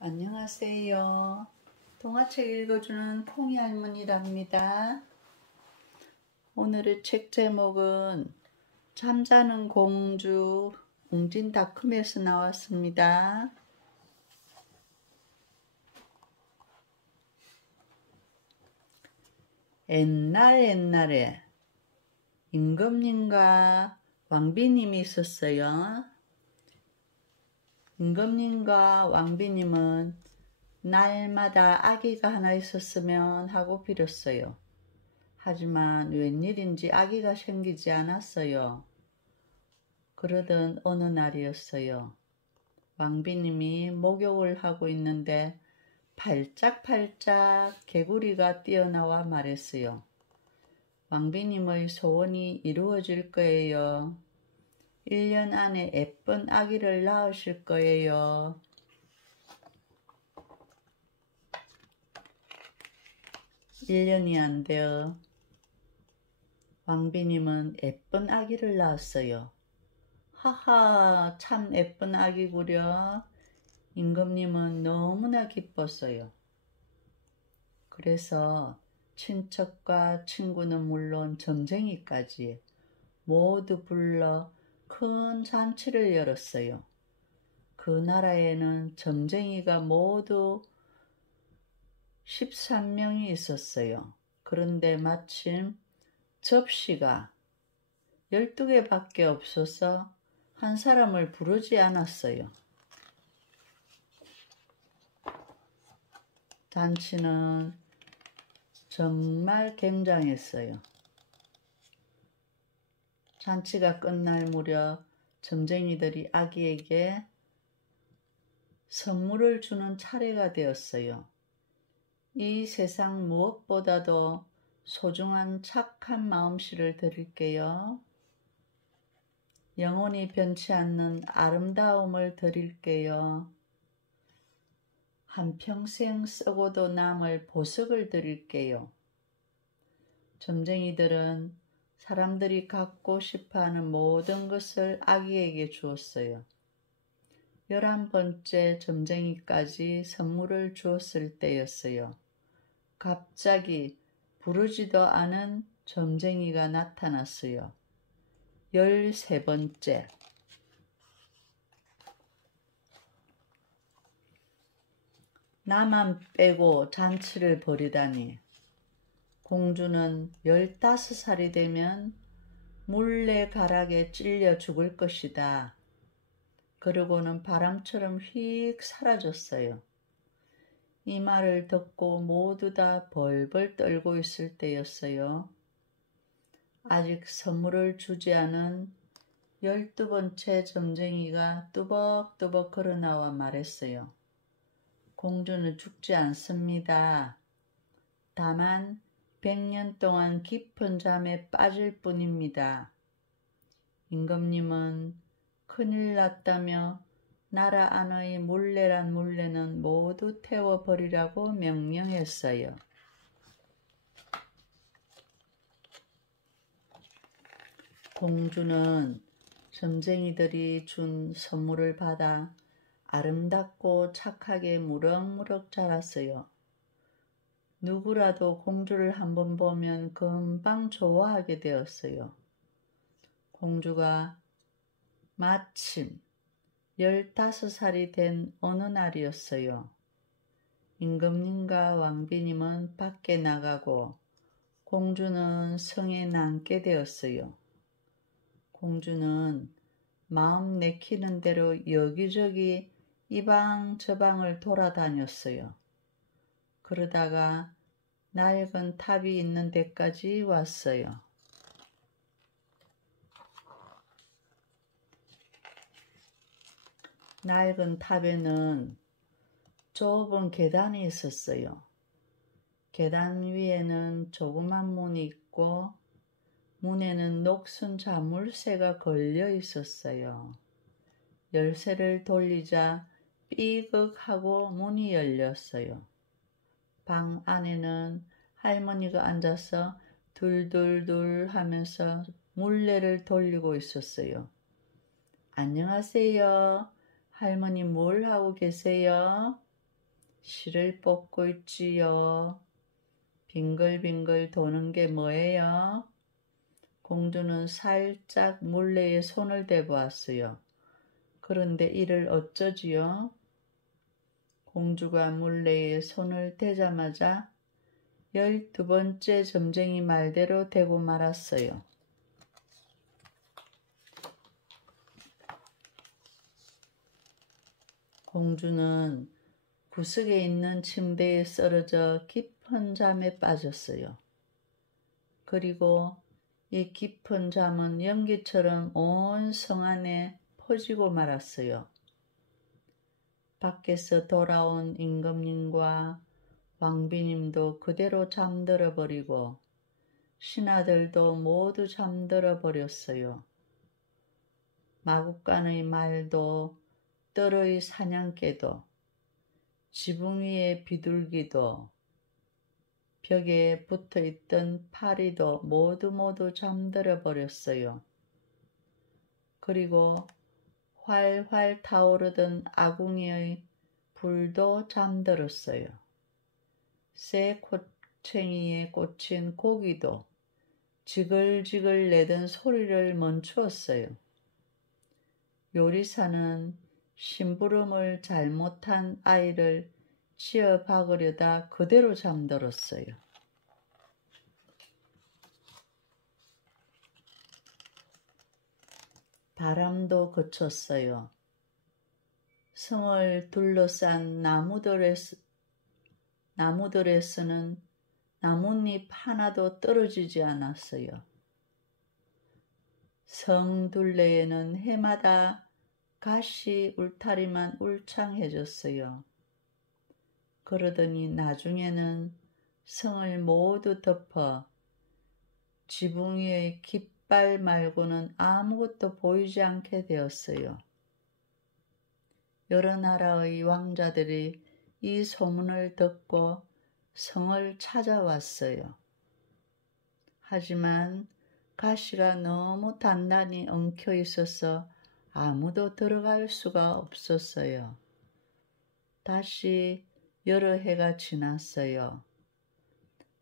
안녕하세요. 동화책 읽어주는 콩이 할머니랍니다. 오늘의 책 제목은 잠자는 공주 웅진다컴에서 나왔습니다. 옛날에 임금님과 왕비님이 있었어요. 임금님과 왕비님은 날마다 아기가 하나 있었으면 하고 빌었어요. 하지만 웬일인지 아기가 생기지 않았어요. 그러던 어느 날이었어요. 왕비님이 목욕을 하고 있는데 팔짝팔짝 개구리가 뛰어나와 말했어요. 왕비님의 소원이 이루어질 거예요. 1년 안에 예쁜 아기를 낳으실 거예요. (1년이) 안 되어 왕비님은 예쁜 아기를 낳았어요. 하하, 참 예쁜 아기구려. 임금님은 너무나 기뻤어요. 그래서 친척과 친구는 물론 점쟁이까지 모두 불러 큰 잔치를 열었어요. 그 나라에는 점쟁이가 모두 13명이 있었어요. 그런데 마침 접시가 12개밖에 없어서 한 사람을 부르지 않았어요. 잔치는 정말 굉장했어요. 잔치가 끝날 무렵 점쟁이들이 아기에게 선물을 주는 차례가 되었어요. 이 세상 무엇보다도 소중한 착한 마음씨를 드릴게요. 영원히 변치 않는 아름다움을 드릴게요. 한평생 쓰고도 남을 보석을 드릴게요. 점쟁이들은 사람들이 갖고 싶어하는 모든 것을 아기에게 주었어요. 11번째 점쟁이까지 선물을 주었을 때였어요. 갑자기 부르지도 않은 점쟁이가 나타났어요. 13번째. 나만 빼고 잔치를 벌이다니. 공주는 15살이 되면 물레가락에 찔려 죽을 것이다. 그러고는 바람처럼 휙 사라졌어요. 이 말을 듣고 모두 다 벌벌 떨고 있을 때였어요. 아직 선물을 주지 않은 12번째 점쟁이가 뚜벅뚜벅 걸어나와 말했어요. 공주는 죽지 않습니다. 다만 100년 동안 깊은 잠에 빠질 뿐입니다. 임금님은 큰일 났다며 나라 안의 물레란 물레는 모두 태워버리라고 명령했어요. 공주는 점쟁이들이 준 선물을 받아 아름답고 착하게 무럭무럭 자랐어요. 누구라도 공주를 한번 보면 금방 좋아하게 되었어요. 공주가 마침 15살이 된 어느 날이었어요. 임금님과 왕비님은 밖에 나가고 공주는 성에 남게 되었어요. 공주는 마음 내키는 대로 여기저기 이방 저방을 돌아다녔어요. 그러다가 낡은 탑이 있는 데까지 왔어요. 낡은 탑에는 좁은 계단이 있었어요. 계단 위에는 조그만 문이 있고 문에는 녹슨 자물쇠가 걸려 있었어요. 열쇠를 돌리자 삐걱하고 문이 열렸어요. 방 안에는 할머니가 앉아서 둘둘둘 하면서 물레를 돌리고 있었어요. 안녕하세요. 할머니 뭘 하고 계세요? 실을 뽑고 있지요. 빙글빙글 도는 게 뭐예요? 공주는 살짝 물레에 손을 대고 왔어요. 그런데 이를 어쩌지요? 공주가 물레에 손을 대자마자 12번째 점쟁이 말대로 되고 말았어요. 공주는 구석에 있는 침대에 쓰러져 깊은 잠에 빠졌어요. 그리고 이 깊은 잠은 연기처럼 온 성 안에 퍼지고 말았어요. 밖에서 돌아온 임금님과 왕비님도 그대로 잠들어 버리고 신하들도 모두 잠들어 버렸어요. 마국간의 말도 뜰의 사냥개도 지붕 위의 비둘기도 벽에 붙어있던 파리도 모두 잠들어 버렸어요. 그리고 활활 타오르던 아궁이의 불도 잠들었어요. 새 코챙이에 꽂힌 고기도 지글지글 내던 소리를 멈추었어요. 요리사는 심부름을 잘못한 아이를 치어 박으려다 그대로 잠들었어요. 바람도 그쳤어요. 성을 둘러싼 나무들에서는 나뭇잎 하나도 떨어지지 않았어요. 성 둘레에는 해마다 가시 울타리만 울창해졌어요. 그러더니 나중에는 성을 모두 덮어 지붕 위의 깃발 말고는 아무것도 보이지 않게 되었어요. 여러 나라의 왕자들이 이 소문을 듣고 성을 찾아왔어요. 하지만 가시가 너무 단단히 엉켜 있어서 아무도 들어갈 수가 없었어요. 다시 여러 해가 지났어요.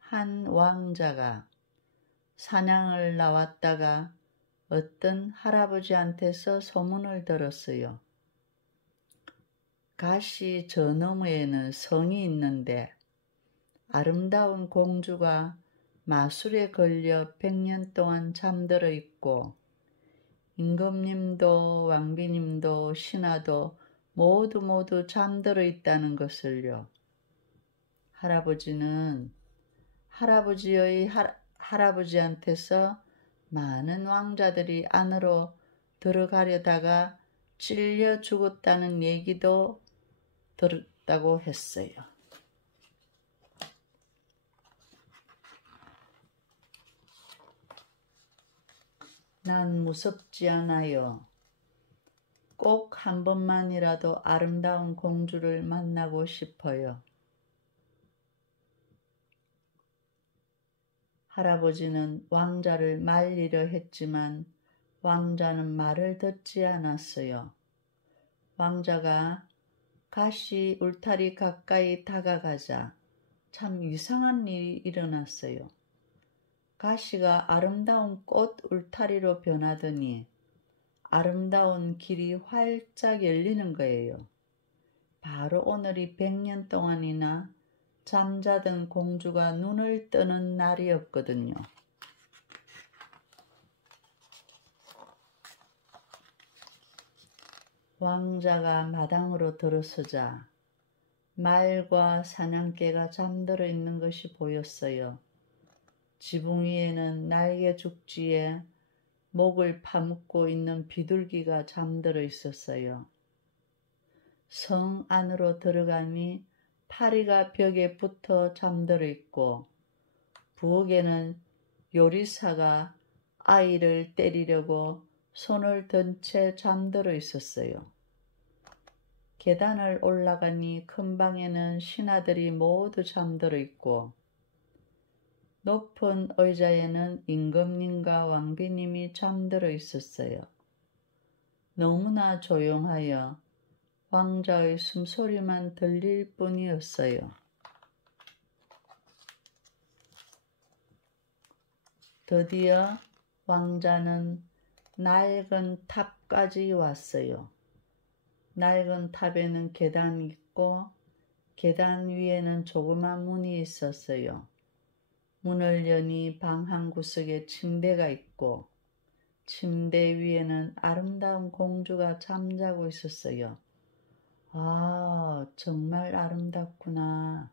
한 왕자가 사냥을 나왔다가 어떤 할아버지한테서 소문을 들었어요. 가시 저 너머에는 성이 있는데 아름다운 공주가 마술에 걸려 100년 동안 잠들어 있고 임금님도 왕비님도 신하도 모두 잠들어 있다는 것을요. 할아버지는 할아버지의 할아버지한테서 많은 왕자들이 안으로 들어가려다가 찔려 죽었다는 얘기도 들었다고 했어요. 난 무섭지 않아요. 꼭 한 번만이라도 아름다운 공주를 만나고 싶어요. 할아버지는 왕자를 말리려 했지만 왕자는 말을 듣지 않았어요. 왕자가 가시 울타리 가까이 다가가자 참 이상한 일이 일어났어요. 가시가 아름다운 꽃 울타리로 변하더니 아름다운 길이 활짝 열리는 거예요. 바로 오늘이 100년 동안이나 잠자던 공주가 눈을 뜨는 날이었거든요. 왕자가 마당으로 들어서자 말과 사냥개가 잠들어 있는 것이 보였어요. 지붕 위에는 날개 죽지에 목을 파묻고 있는 비둘기가 잠들어 있었어요. 성 안으로 들어가니 파리가 벽에 붙어 잠들어 있고 부엌에는 요리사가 아이를 때리려고 손을 든 채 잠들어 있었어요. 계단을 올라가니 큰 방에는 신하들이 모두 잠들어 있고 높은 의자에는 임금님과 왕비님이 잠들어 있었어요. 너무나 조용하여 왕자의 숨소리만 들릴 뿐이었어요. 드디어 왕자는 낡은 탑까지 왔어요. 낡은 탑에는 계단이 있고 계단 위에는 조그만 문이 있었어요. 문을 여니 방 한 구석에 침대가 있고 침대 위에는 아름다운 공주가 잠자고 있었어요. 아, 정말 아름답구나.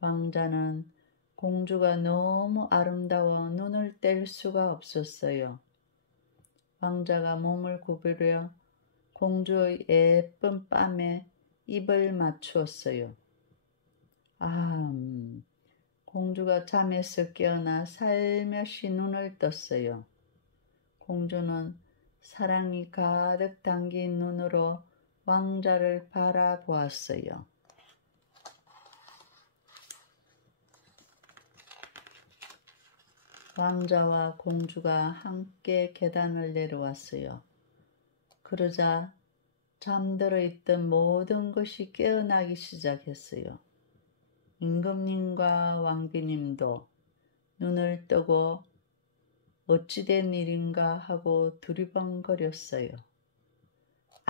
왕자는 공주가 너무 아름다워 눈을 뗄 수가 없었어요. 왕자가 몸을 구부려 공주의 예쁜 뺨에 입을 맞추었어요. 아, 공주가 잠에서 깨어나 살며시 눈을 떴어요. 공주는 사랑이 가득 담긴 눈으로 왕자를 바라보았어요. 왕자와 공주가 함께 계단을 내려왔어요. 그러자 잠들어 있던 모든 것이 깨어나기 시작했어요. 임금님과 왕비님도 눈을 뜨고 어찌된 일인가 하고 두리번거렸어요.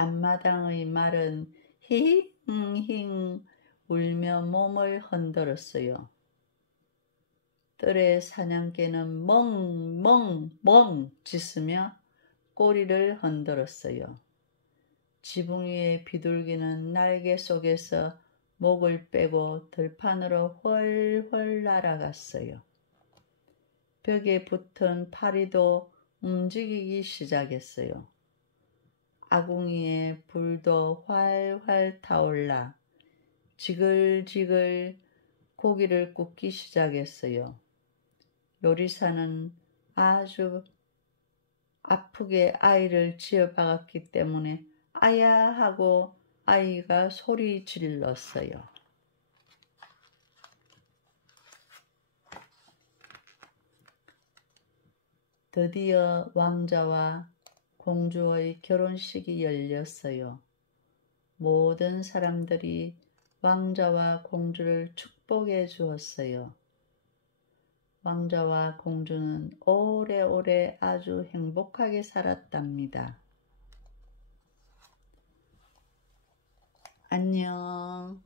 앞마당의 말은 힝힝 울며 몸을 흔들었어요. 뜰의 사냥개는 멍멍멍 짖으며 꼬리를 흔들었어요. 지붕 위의 비둘기는 날개 속에서 목을 빼고 들판으로 훨훨 날아갔어요. 벽에 붙은 파리도 움직이기 시작했어요. 아궁이에 불도 활활 타올라 지글지글 고기를 굽기 시작했어요. 요리사는 아주 아프게 아이를 지어박았기 때문에 아야 하고 아이가 소리 질렀어요. 드디어 왕자와 공주의 결혼식이 열렸어요. 모든 사람들이 왕자와 공주를 축복해 주었어요. 왕자와 공주는 오래오래 아주 행복하게 살았답니다. 안녕.